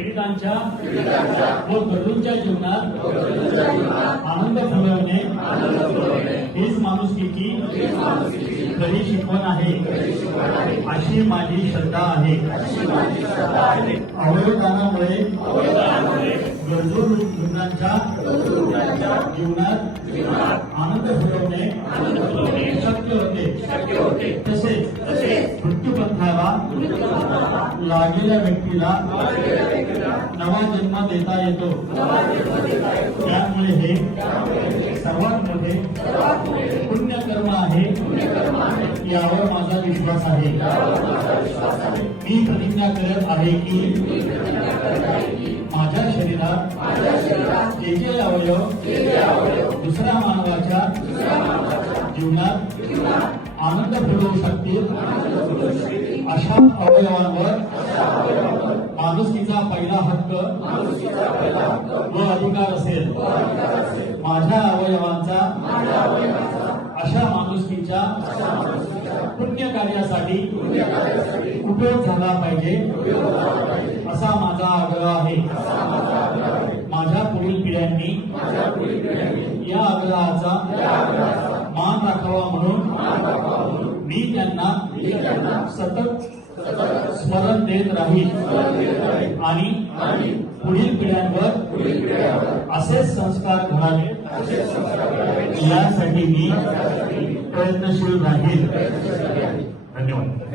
पीडितांच्या व गरजूंच्या जीवनात आनंद फुलवणे हीच माणुसकीची खरी शिकवण आहे. अशी माझी श्रद्धा आहे. अवयवदानामुळे गरजू रुग्णांच्या जीवनात आनंद फुलवणे लागलेल्या व्यक्तीला नवा जन्म देता येतो. त्यामुळे हे सर्वात मोठे पुण्यकर्म आहे. यावर माझा विश्वास आहे. मी प्रतिज्ञा करत आहे की माझ्या शरीरात जे जे अवयव दुसऱ्या मानवाच्या जीवनात आनंद फुलवू शकतील. अशा अवयवांवर माणुसकीचा पहिला हक्क व अधिकार असेल. माझ्या अवयवांचा अशा माणुसकीच्या पुण्य कार्यासाठी उपयोग झाला पाहिजे असा माझा आग्रह आहे. माझ्या पुढील पिढ्यांनी या आग्रहाचा मान राखावा म्हणून मी त्यांना सतत स्मरण देत राहील. आणि पुढील पिढ्यांवर असेच संस्कार घडावे यासाठी मी प्रयत्नशील राहील. धन्यवाद.